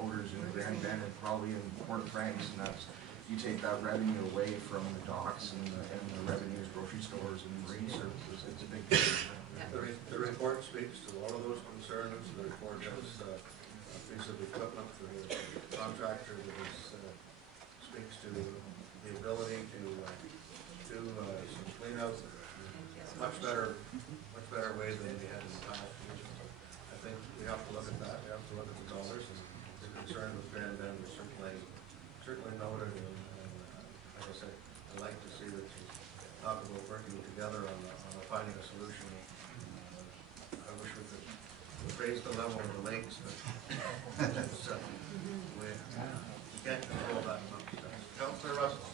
motors in Grand Bend and probably in Port Franks, and that's, you take that revenue away from the docks and the revenues, grocery stores and marine services, it's a big difference. The report speaks to all of those concerns. The report has a piece of equipment for the contractor that speaks to the ability to do some clean out much better way than we had in the past. I think we have to look at that. We have to look at the dollars, and the concern with Grand Bend is certainly noted. And like I said, I'd like to see that you talk about working together on finding a solution. I wish we could raise the level of the lakes, but we can't control that much. Councillor Russell.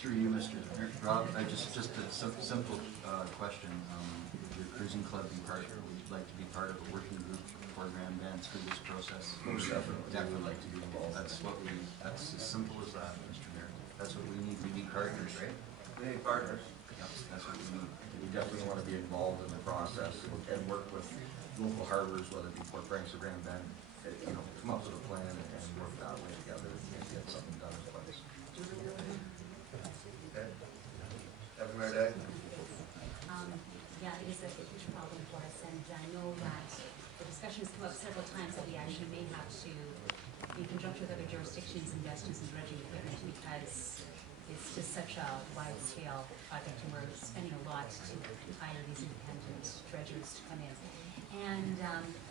Through you, Mr. Rob, just a simple question. Would your cruising club be would you like to be part of a working group for Grand Bend through this process? Most definitely. Definitely like to be involved. That's as simple as that, Mr. Mayor. That's what we need. We need partners, right? We need partners. That's what we need. We definitely want to be involved in the process and work with local harbors, whether it be Port Franks or Grand Bend, come up with a plan and work that way together and get something done as well. Okay. Mayor Day? Yeah, it is a huge problem for us, and I know that the discussion has come up several times that we actually may have to, in conjunction with other jurisdictions, invest in some dredging equipment because it's just such a wide-scale project, and we're spending a lot to hire these independent dredgers to come in. And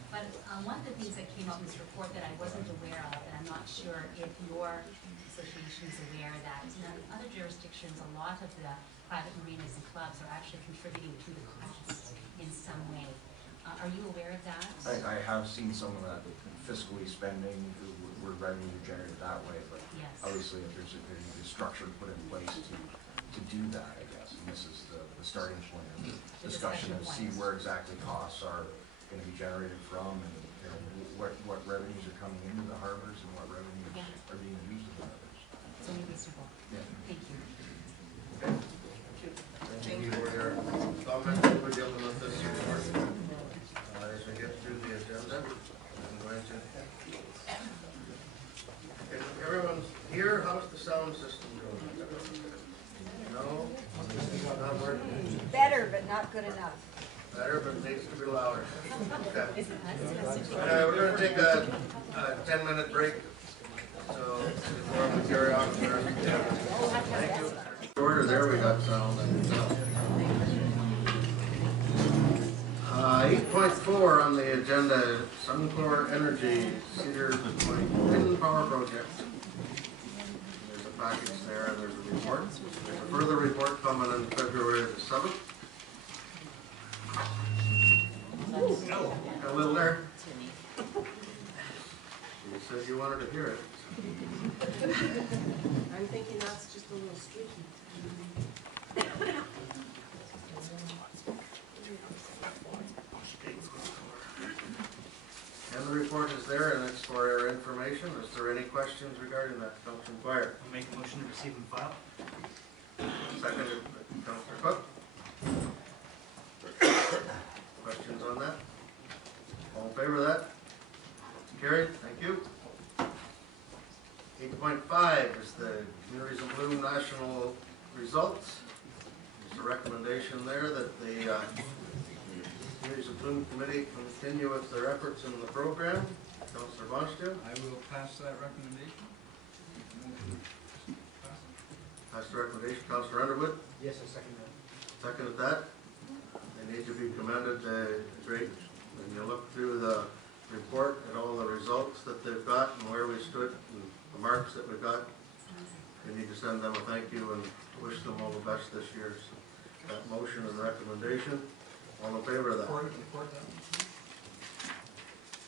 but one of the things that came up in this report that I wasn't aware of, and I'm not sure if your association is aware, that in other jurisdictions, a lot of the private marinas and clubs are actually contributing to the costs in some way. Are you aware of that? I have seen some of that fiscally spending, where revenue generated that way, but yes. Obviously if there's a structure put in place to do that, I guess, and this is the starting point of the discussion to see where exactly costs are going to be generated from, and what revenues are coming into the harbors and what revenues are being used in the harbors. It's only reasonable. Yeah. Thank you. Okay. Thank you for your comments. We're dealing with this report. As we get through the agenda, I'm going to. If everyone's here, how's the sound system going? No? Not working? Better, but not good enough. Better, but it needs to be louder. Okay. We're going to take a 10-minute break. So before we carry on, thank you. Order there, we got sound. 8.4 on the agenda: Suncor Energy Cedar Point Wind Power Project. There's a package there. There's a report. There's a further report coming on February the 7th. Got a little there. You said you wanted to hear it. I'm thinking that's just a little streaky. And the report is there, and it's for your information. Is there any questions regarding that, Councillor McGuire? I'll make a motion to receive and file. Seconded by Councillor Cook. Questions on that? All in favor of that? Carried. Thank you. 8.5 is the Communities in Bloom National Results. There's a recommendation there that the Communities in Bloom Committee continue with their efforts in the program. Councillor Bonstiel. I will pass that recommendation. Pass the recommendation. Councillor Underwood. Yes, I second that. Seconded that. They need to be commended. Great. When you look through the report at all the results that they've got and where we stood and the marks that we've got, we need to send them a thank you and wish them all the best this year. So that motion and recommendation, all in favor of that?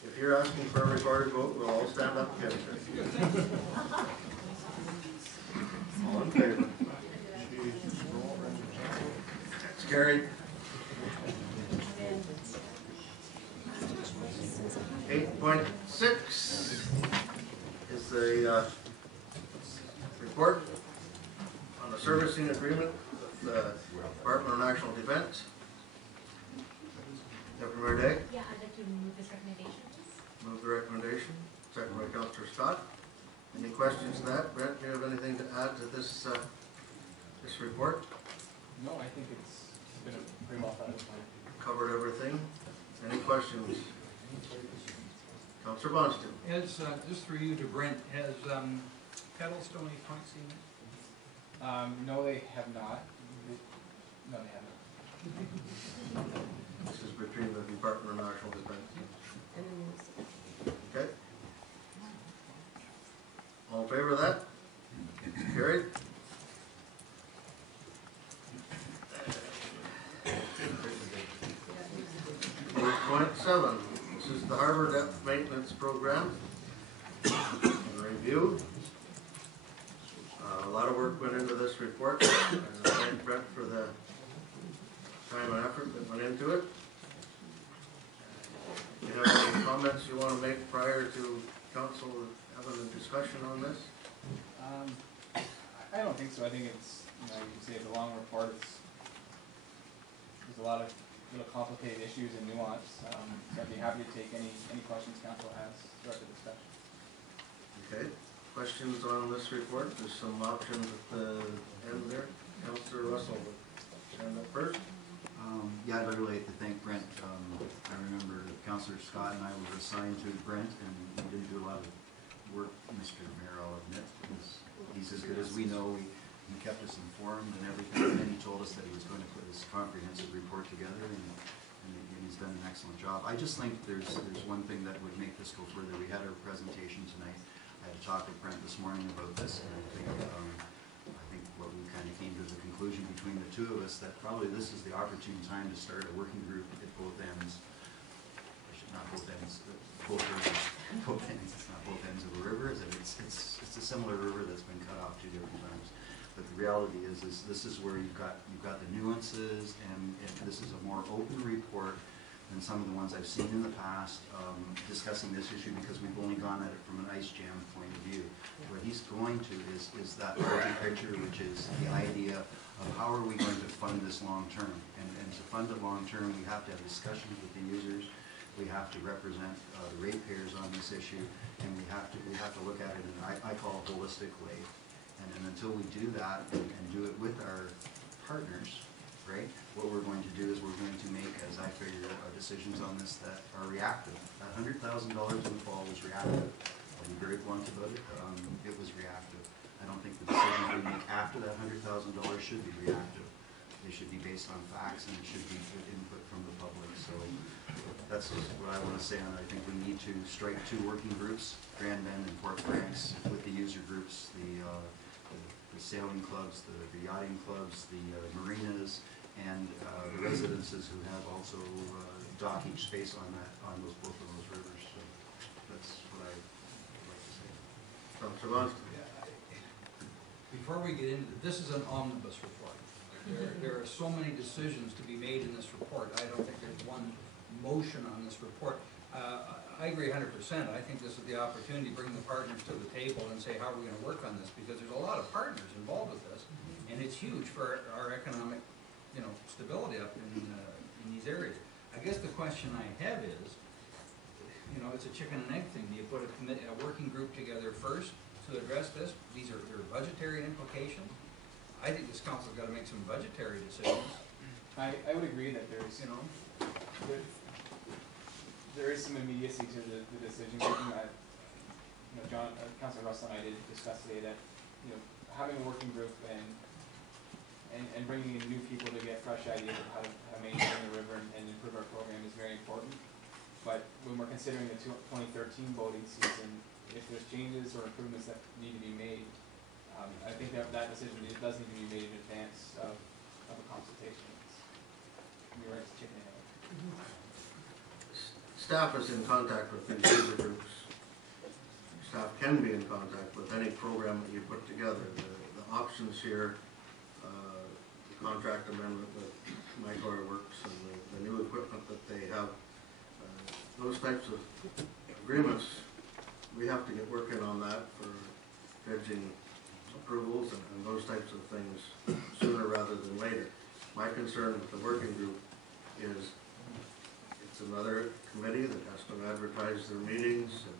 If you're asking for a recorded vote, we'll all stand up again. All in favor? It's carried. 8.6 is the report on the servicing agreement with the Department of National Defense. Deputy Mayor Day. Yeah, I'd like to move this recommendation, please. Move the recommendation. Second by Councillor Scott. Any questions to that? Brent, do you have anything to add to this, this report? No, I think it's been a pretty well thought out plan. Covered everything. Any questions? Councillor Bonston. Has, just for you to Brent, has Kettlestone Point seen it? No, they have not. No, they haven't. This is between the Department of National Defense. And then Okay. All in favor of that? Carried. Point 7, this is the harbor depth maintenance program. Review. A lot of work went into this report, and I thank Brent for the time and effort that went into it. Do you have any comments you want to make prior to council having a discussion on this? I don't think so. I think it's, you know, you can say it's a long report. There's a lot of little complicated issues and nuance. So I'd be happy to take any questions council has throughout the discussion. Okay, questions on this report? There's some options at the end there. Councillor Russell, stand up first. Yeah, I'd really like to thank Brent. I remember Councillor Scott and I were assigned to Brent, and we didn't do a lot of work, Mr. Mayor, I'll admit. He's as good as we know. He kept us informed and everything, and then he told us that he was going to put this comprehensive report together, and he's done an excellent job. I just think there's one thing that would make this go further. We had our presentation tonight. I had to talk with Brent this morning about this, and I think what we kind of came to the conclusion between the two of us that probably this is the opportune time to start a working group at both ends. Not both ends, both rivers. Both ends. It's not both ends of a river. It's a similar river that's been cut off 2 different times. But the reality is this is where you've got the nuances, and this is a more open report than some of the ones I've seen in the past discussing this issue, because we've only gone at it from an ice jam point of view. What he's going to is that larger picture, which is the idea of how are we going to fund this long term. And to fund it long term, we have to have discussions with the users. We have to represent the ratepayers on this issue, and we have to look at it in I call a holistic way. And until we do that and do it with our partners, right? What we're going to do is we're going to make, as I figure, decisions on this that are reactive. That $100,000 in the fall was reactive. I'll be very blunt about it. It was reactive. I don't think the decisions we make after that $100,000 should be reactive. They should be based on facts, and it should be input from the public. So that's what I want to say on it. I think we need to strike 2 working groups, Grand Bend and Port Franks, with the user groups, the sailing clubs, the yachting clubs, the marinas, and the residences who have also dockage space on both of those rivers. So that's what I would like to say. Councillor Bonston. Before we get into this is an omnibus report. There are so many decisions to be made in this report. I don't think there's one motion on this report. I agree 100%. I think this is the opportunity to bring the partners to the table and say, how are we going to work on this? Because there's a lot of partners involved with this, and it's huge for our economic, stability up in these areas. I guess the question I have is, it's a chicken and egg thing. Do you put a working group together first to address this? These are budgetary implications. I think this council's got to make some budgetary decisions. I would agree that there's, there is some immediacy to the decision making. Councilor Russell and I did discuss today that, having a working group and bringing in new people to get fresh ideas of how to maintain the river and improve our program is very important. But when we're considering the 2013 boating season, if there's changes or improvements that need to be made, I think that decision does need to be made in advance of a consultation. You're right, it's chicken and egg. Staff is in contact with these user groups. Staff can be in contact with any program that you put together. The options here, the contract amendment with Micor Works and the new equipment that they have, those types of agreements, we have to get working on that for dredging approvals and those types of things sooner rather than later. My concern with the working group is it's another committee that has to advertise their meetings and